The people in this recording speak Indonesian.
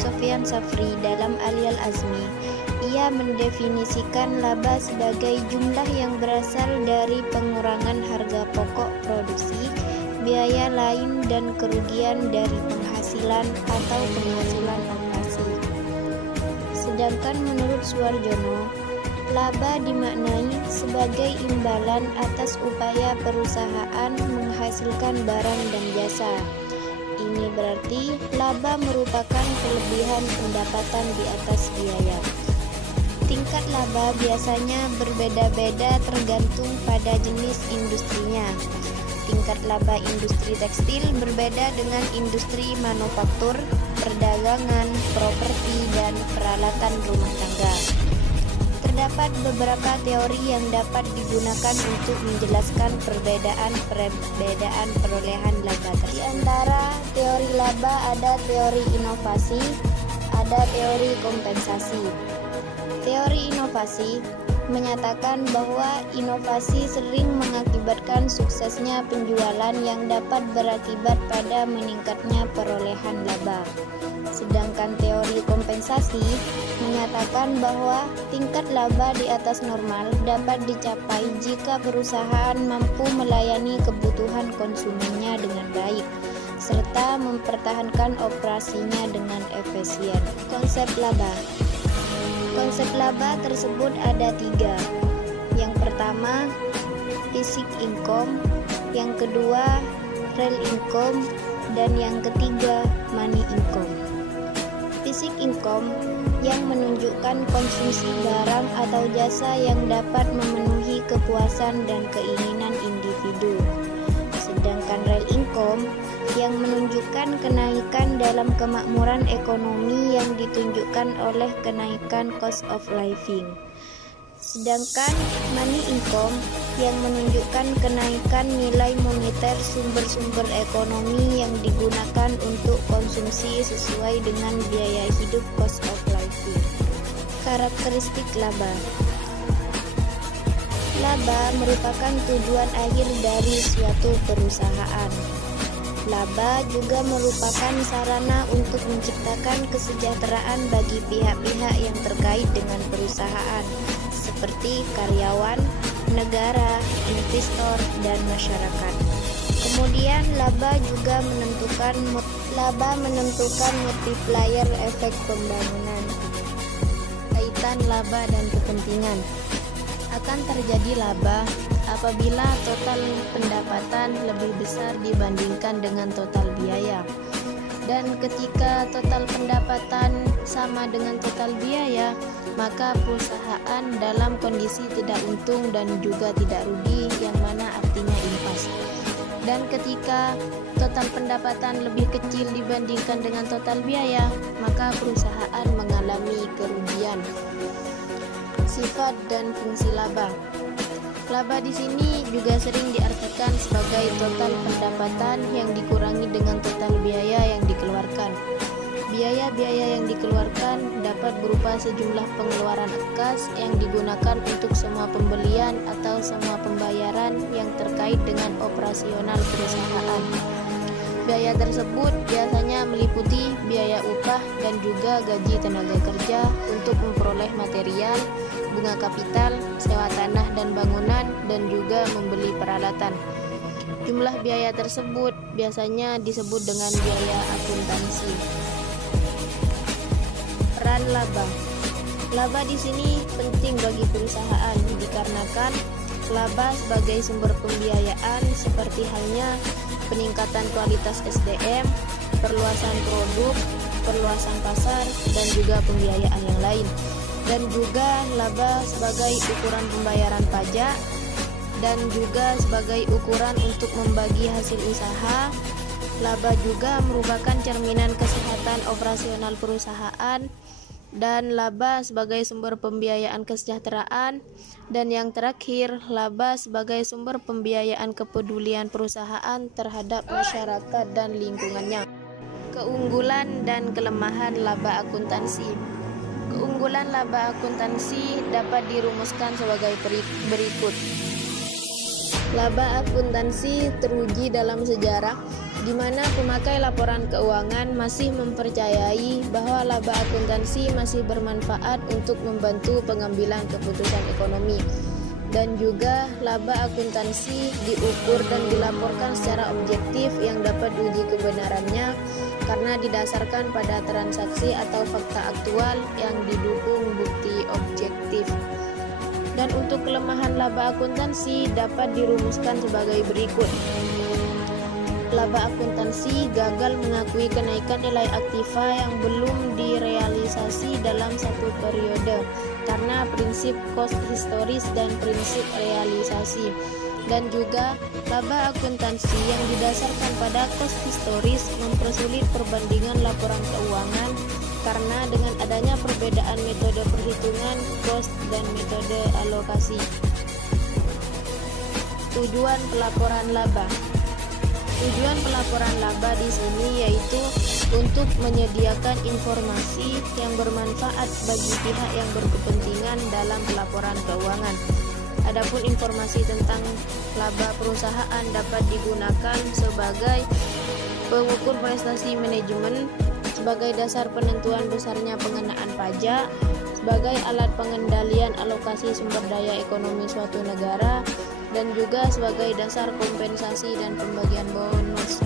Sofyan Safri dalam Aliyal Azmi. Ia mendefinisikan laba sebagai jumlah yang berasal dari pengurangan harga pokok produksi, biaya lain dan kerugian dari penghasilan atau penghasilan operasi. Sedangkan menurut Suarjono, laba dimaknai sebagai imbalan atas upaya perusahaan menghasilkan barang dan jasa. Ini berarti laba merupakan kelebihan pendapatan di atas biaya. Tingkat laba biasanya berbeda-beda tergantung pada jenis industrinya. Tingkat laba industri tekstil berbeda dengan industri manufaktur, perdagangan, properti, dan peralatan rumah tangga. Terdapat beberapa teori yang dapat digunakan untuk menjelaskan perbedaan perolehan laba. Di antara teori laba ada teori inovasi, ada teori kompensasi. Teori inovasi menyatakan bahwa inovasi sering mengakibatkan suksesnya penjualan yang dapat berakibat pada meningkatnya perolehan laba. Sedangkan teori kompensasi menyatakan bahwa tingkat laba di atas normal dapat dicapai jika perusahaan mampu melayani kebutuhan konsumennya dengan baik, serta mempertahankan operasinya dengan efisien. Konsep laba. Konsep laba tersebut ada 3. Yang pertama, basic income, yang kedua, real income, dan yang ketiga, money income. Basic income yang menunjukkan konsumsi barang atau jasa yang dapat memenuhi kepuasan dan keinginan individu. Sedangkan real income yang menunjukkan kenaikan dalam kemakmuran ekonomi yang ditunjukkan oleh kenaikan cost of living. Sedangkan money income yang menunjukkan kenaikan nilai moneter sumber-sumber ekonomi yang digunakan untuk konsumsi sesuai dengan biaya hidup cost of living. Karakteristik laba. Laba merupakan tujuan akhir dari suatu perusahaan. Laba juga merupakan sarana untuk menciptakan kesejahteraan bagi pihak-pihak yang terkait dengan perusahaan, seperti karyawan, negara, investor, dan masyarakat. Kemudian laba juga menentukan multiplier efek pembangunan. Kaitan laba dan kepentingan. Akan terjadi laba apabila total pendapatan lebih besar dibandingkan dengan total biaya. Dan ketika total pendapatan sama dengan total biaya, maka perusahaan dalam kondisi tidak untung dan juga tidak rugi, yang mana artinya impas. Dan ketika total pendapatan lebih kecil dibandingkan dengan total biaya, maka perusahaan mengalami kerugian. Sifat dan fungsi laba. Laba di sini juga sering diartikan sebagai total pendapatan yang dikurangi dengan total biaya yang dikeluarkan. Biaya-biaya yang dikeluarkan dapat berupa sejumlah pengeluaran kas yang digunakan untuk semua pembelian atau semua pembayaran yang terkait dengan operasional perusahaan. Biaya tersebut biasanya meliputi biaya upah dan juga gaji tenaga kerja untuk memperoleh material, bunga kapital, sewa tanah dan bangunan, dan juga membeli peralatan. Jumlah biaya tersebut biasanya disebut dengan biaya akuntansi. Peran laba. Laba di sini penting bagi perusahaan dikarenakan laba sebagai sumber pembiayaan seperti halnya peningkatan kualitas SDM, perluasan produk, perluasan pasar, dan juga pembiayaan yang lain. Dan juga laba sebagai ukuran pembayaran pajak dan juga sebagai ukuran untuk membagi hasil usaha. Laba juga merupakan cerminan kesehatan operasional perusahaan, dan laba sebagai sumber pembiayaan kesejahteraan, dan yang terakhir laba sebagai sumber pembiayaan kepedulian perusahaan terhadap masyarakat dan lingkungannya. Keunggulan dan kelemahan laba akuntansi. Keunggulan laba akuntansi dapat dirumuskan sebagai berikut. Laba akuntansi teruji dalam sejarah di mana pemakai laporan keuangan masih mempercayai bahwa laba akuntansi masih bermanfaat untuk membantu pengambilan keputusan ekonomi. Dan juga laba akuntansi diukur dan dilaporkan secara objektif yang dapat diuji kebenarannya karena didasarkan pada transaksi atau fakta aktual yang didukung bukti objektif. Dan untuk kelemahan laba akuntansi dapat dirumuskan sebagai berikut. Laba akuntansi gagal mengakui kenaikan nilai aktiva yang belum direalisasi dalam satu periode karena prinsip cost historis dan prinsip realisasi. Dan juga laba akuntansi yang didasarkan pada cost historis mempersulit perbandingan laporan keuangan karena dengan adanya perbedaan metode perhitungan cost dan metode alokasi. Tujuan pelaporan laba. Tujuan pelaporan laba di sini yaitu untuk menyediakan informasi yang bermanfaat bagi pihak yang berkepentingan dalam pelaporan keuangan. Adapun informasi tentang laba perusahaan dapat digunakan sebagai pengukur prestasi manajemen, sebagai dasar penentuan besarnya pengenaan pajak, sebagai alat pengendalian alokasi sumber daya ekonomi suatu negara, dan juga sebagai dasar kompensasi dan pembagian bonus.